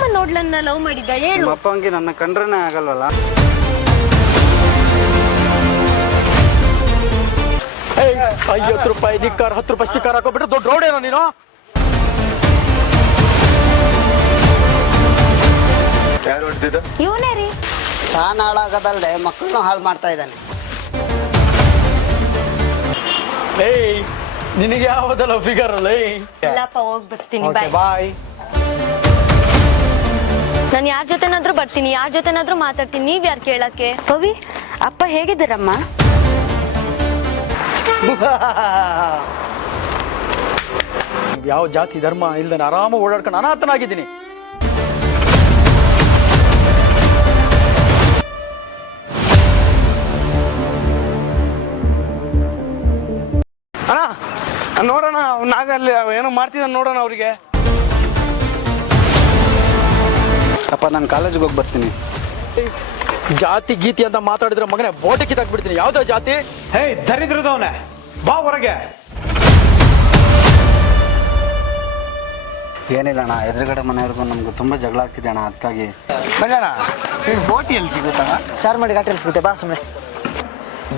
ನನ್ನ ಲವ್ ಮಾಡಿದ್ದ? ಹೇಳು. ನಿಮ್ಮ ಅಪ್ಪಂಗೆ ನನ್ನ ಕಂಡ್ರನೇ ಆಗಲ್ವಲ್ಲ? ಏಯ್ ಐವತ್ತು ರೂಪಾಯಿ ನಿಕ್ಕರ್ ಹತ್ತು ರೂಪಾಯಿ ಸ್ಟಿಕ್ಕರ್ ಹಾಕೋಬಿಟ್ಟು ದೊಡ್ಡ ರೋಡ್ ಏನೋ ನೀನು? ಯಾರು ಹೊಡೆದಿದ್ದು? ಇವನೇ ರೀ. ತಾನು ಹಾಳಾಗೋದಲ್ದೆ ಮಕ್ಕಳನ್ನೂ ಹಾಳು ಮಾಡ್ತಾ ಇದ್ದಾನೆ. ಏಯ್ ನಿನಗೆ ಯಾವ್ದಲ್ಲ ಫಿಗರ್ ಅಲ್ಲ? ಇಲ್ಲಪ್ಪ ಹೋಗ್ ಬರ್ತೀನಿ ಬಾಯ್ ಬಾಯ್ ನಾನು ಯಾರ ಜೊತೆನಾದ್ರೂ ಬರ್ತೀನಿ ಯಾರ ಜೊತೆನಾದ್ರೂ ಮಾತಾಡ್ತೀನಿ ನೀವ್ ಯಾರು ಕೇಳಕ್ಕೆ? ಕವಿ ಅಪ್ಪ ಹೇಗಿದ್ದೀರಮ್ಮ? ಯಾವ ಜಾತಿ ಧರ್ಮ ಇಲ್ದೇನೆ ಆರಾಮ ಓಡಾಡ್ಕೊಂಡು ಅನಾಥನಾಗಿದ್ದೀನಿ. ಅಣ್ಣ ನೋಡೋಣ ನಾಗ ಅಲ್ಲಿ ಏನೋ ಮಾಡ್ತಿದ್ದಾನೆ ನೋಡೋಣ ಅವ್ರಿಗೆ. ಅಪ್ಪ ನಾನು ಕಾಲೇಜಿಗೆ ಹೋಗಿ ಬರ್ತೀನಿ. ಜಾತಿ ಗೀತಿ ಅಂತ ಮಾತಾಡಿದ್ರೆ ಮಗನೇ ಬೋಟಿ ಕಿತ್ತಾಕ್ಬಿಡ್ತೀನಿ ಯಾವ್ದೋ ಜಾತಿ? ಹೇ ದರಿದ್ರದವನೇ. ಬಾ ಹೊರಗೆ. ಏನಿಲ್ಲ ಅಣ್ಣ ಎದುರುಗಡೆ ಮನೆಯವ್ರಿಗೂ ನಮ್ಗೆ ತುಂಬಾ ಜಗಳ ಆಗ್ತಿದೆ ಅಣ್ಣ ಅದಕ್ಕಾಗಿ ಬೋಟಿ ಎಲ್ಲಿ ಚಾರ್ ಮಾಡಿ ಘಾಟಲ್ಲಿ ಸಿಗುತ್ತೆ? ಬಾ ಸುಮ್ಮನೆ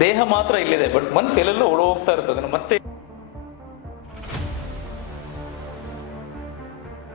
ದೇಹ ಮಾತ್ರ ಇಲ್ಲಿದೆ ಬಟ್ ಮನಸ್ಸು ಎಲ್ಲೆಲ್ಲೋ ಓಡೋಗ್ತಾ ಇರ್ತದೆ ಮತ್ತೆ